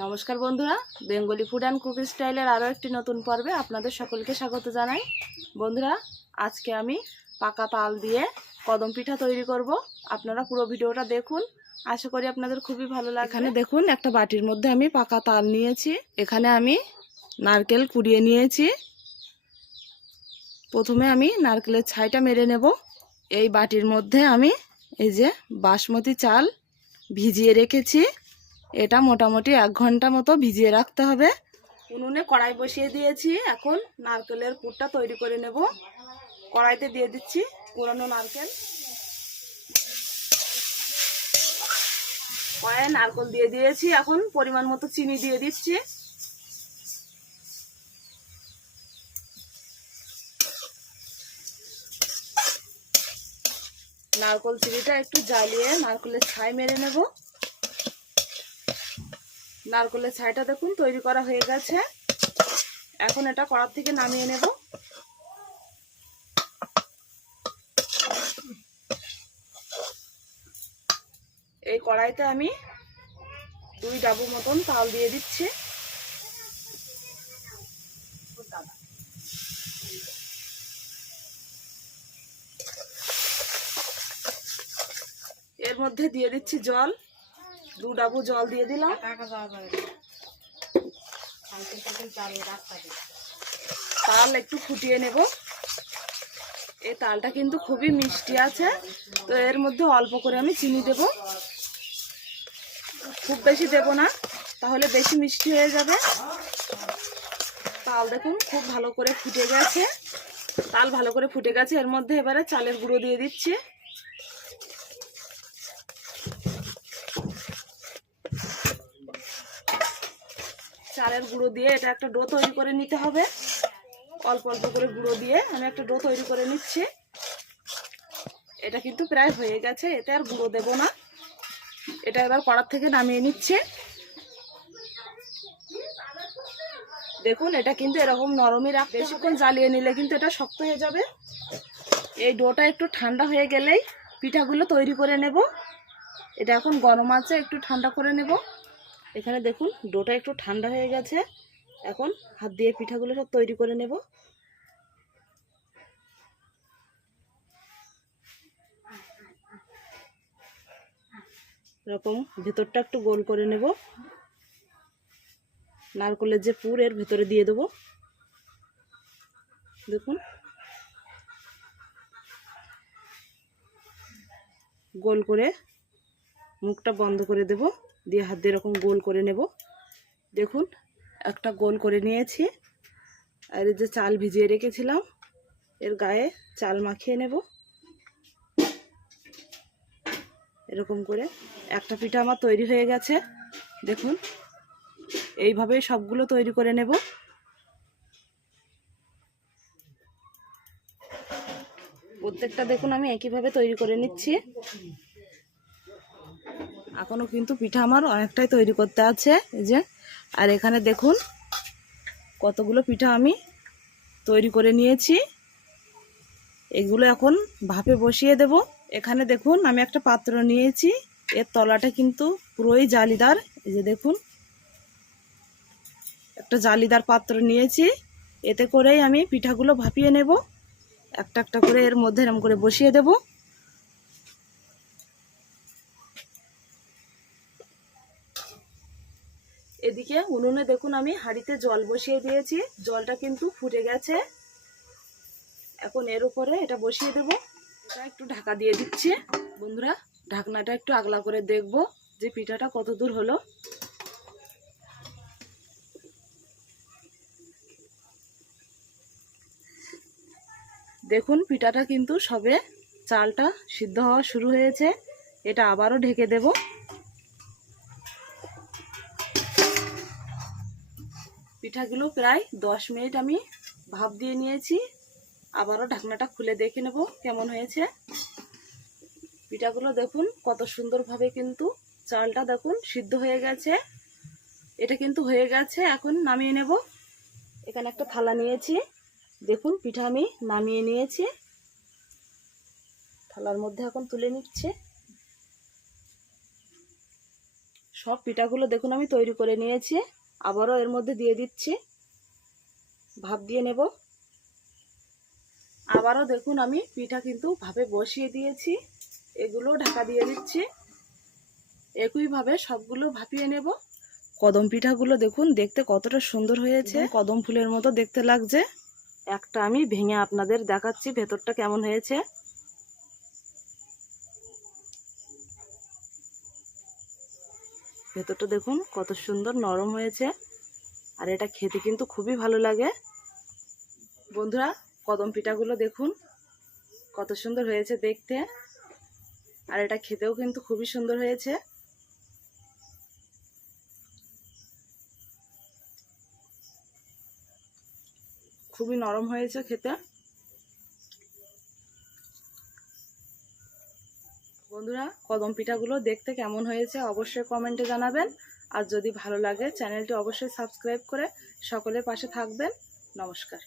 নমস্কার বন্ধুরা, Bengali food and cooking স্টাইলের আরও একটি নতুন পর্বে আপনাদের সকলকে স্বাগত জানাই। বন্ধুরা, আজকে আমি পাকা তাল দিয়ে কদম পিঠা তৈরি করব। আপনারা পুরো ভিডিওটা দেখুন, আশা করি আপনাদের খুবই ভালো লাগবে। এখানে দেখুন, একটা বাটির মধ্যে আমি পাকা তাল নিয়েছি। এখানে আমি নারকেল কুড়িয়ে নিয়েছি। প্রথমে আমি নারকেলের ছাইটা মেরে নেব। এই বাটির মধ্যে আমি এই যে বাসমতি চাল ভিজিয়ে রেখেছি। এটা মোটামুটি 1 ঘন্টা মতো ভিজিয়ে রাখতে হবে। উনুনে কড়াই বসিয়ে দিয়েছি। এখন নারকেলের পুরটা তৈরি করে নেব। কড়াইতে দিয়ে দিচ্ছি কুড়ানো নারকেল। কড়াইয়ে নারকেল দিয়ে দিয়েছি। এখন পরিমাণ মতো চিনি দিয়ে দিচ্ছি। নারকেল চিনিটা একটু জ্বালিয়ে নারকেলের ছাই মেরে নেব। নারকেলের ছাইটা দেখুন তৈরি করা হয়ে গেছে। এখন এটা কড়াই থেকে নামিয়ে নেব। এই কড়াইতে আমি 2 ডাবু মতন তাল দিয়ে দিচ্ছি। এর মধ্যে দিয়ে দিচ্ছি জল। 2 ডাবু জল দিয়ে দিলাম। তাল একটু ফুটিয়ে নেব। এই তালটা কিন্তু খুবই মিষ্টি আছে, তো এর মধ্যে অল্প করে আমি চিনি দেব। খুব বেশি দেব না, তাহলে বেশি মিষ্টি হয়ে যাবে। তাল দেখুন খুব ভালো করে ফুটে গেছে। তাল ভালো করে ফুটে গেছে। এর মধ্যে এবারে চালের গুঁড়ো দিয়ে দিচ্ছি। চালের গুঁড়ো দিয়ে এটা একটা ডো তৈরি করে নিতে হবে। অল্প অল্প করে গুঁড়ো দিয়ে আমি একটা ডো তৈরি করে নিচ্ছি। এটা কিন্তু প্রায় হয়ে গেছে, এতে আর গুঁড়ো দেব না। এটা এবার কড়াই থেকে নামিয়ে নিচ্ছে। দেখুন, এটা কিন্তু এরকম নরমই রাখ। বেশিক্ষণ জ্বালিয়ে নিলে কিন্তু এটা শক্ত হয়ে যাবে। এই ডোটা একটু ঠান্ডা হয়ে গেলেই পিঠাগুলো তৈরি করে নেব। এটা এখন গরম আছে, একটু ঠান্ডা করে নেব। এখানে দেখুন ডোটা একটু ঠান্ডা হয়ে গেছে। এখন হাত দিয়ে পিঠাগুলো সব তৈরি করে নেব। এরকম ভেতরটা একটু গোল করে নেব। নারকেলের যে পুর এর ভেতরে দিয়ে দেবো। দেখুন, গোল করে মুখটা বন্ধ করে দেব, দিয়ে হাত দিয়ে এরকম গোল করে নেব। দেখুন, একটা গোল করে নিয়েছি। আর এই যে চাল ভিজিয়ে রেখেছিলাম, এর গায়ে চাল মাখিয়ে নেব। এরকম করে একটা পিঠা আমার তৈরি হয়ে গেছে। দেখুন, এইভাবে সবগুলো তৈরি করে নেব। প্রত্যেকটা দেখুন আমি একইভাবে তৈরি করে নিচ্ছি। এখনো কিন্তু পিঠা আমার অনেকটাই তৈরি করতে আছে। এই যে, আর এখানে দেখুন কতগুলো পিঠা আমি তৈরি করে নিয়েছি। এগুলো এখন ভাপে বসিয়ে দেব। এখানে দেখুন আমি একটা পাত্র নিয়েছি। এর তলাটা কিন্তু পুরোই জালিদার। এই যে দেখুন, একটা জালিদার পাত্র নিয়েছি। এতে করেই আমি পিঠাগুলো ভাপিয়ে নেব। একটা একটা করে এর মধ্যে এরকম করে বসিয়ে দেব। এদিকে উনুনে দেখুন আমি হাঁড়িতে জল বসিয়ে দিয়েছি। জলটা কিন্তু ফুটে গেছে। এখন এর উপরে এটা বসিয়ে দেব। এটা একটু ঢাকা দিয়ে দিচ্ছি। বন্ধুরা, ঢাকনাটা একটু আগলা করে দেখব যে পিঠাটা কত দূর হলো। দেখুন, পিঠাটা কিন্তু সবে চালটা সিদ্ধ হওয়া শুরু হয়েছে। এটা আবারও ঢেকে দেব। পিঠাগুলো প্রায় 10 মিনিট আমি ভাপ দিয়ে নিয়েছি। আবারও ঢাকনাটা খুলে দেখে নেব কেমন হয়েছে। পিঠাগুলো দেখুন কত সুন্দরভাবে কিন্তু চালটা দেখুন সিদ্ধ হয়ে গেছে। এটা কিন্তু হয়ে গেছে। এখন নামিয়ে নেব। এখানে একটা থালা নিয়েছি। দেখুন, পিঠা আমি নামিয়ে নিয়েছি। থালার মধ্যে এখন তুলে নিচ্ছে। সব পিঠাগুলো দেখুন আমি তৈরি করে নিয়েছি। আবারও এর মধ্যে দিয়ে দিচ্ছি, ভাপ দিয়ে নেব। আবারও দেখুন আমি পিঠা কিন্তু ভাপে বসিয়ে দিয়েছি, এগুলো ঢাকা দিয়ে দিচ্ছি। একইভাবে সবগুলো ভাপিয়ে নেব। কদম পিঠাগুলো দেখুন দেখতে কতটা সুন্দর হয়েছে, কদম ফুলের মতো দেখতে লাগছে। একটা আমি ভেঙে আপনাদের দেখাচ্ছি ভেতরটা কেমন হয়েছে। ভেতরটা দেখুন কত সুন্দর নরম হয়েছে, আর এটা খেতে কিন্তু খুবই ভালো লাগে। বন্ধুরা, কদম পিঠাগুলো দেখুন কত সুন্দর হয়েছে দেখতে, আর এটা খেতেও কিন্তু খুবই সুন্দর হয়েছে। খুবই নরম হয়েছে খেতে। বন্ধুরা, কদম পিঠাগুলো দেখতে কেমন হয়েছে অবশ্যই কমেন্টে জানাবেন। আর যদি ভালো লাগে চ্যানেলটি অবশ্যই সাবস্ক্রাইব করে সকলের পাশে থাকবেন। নমস্কার।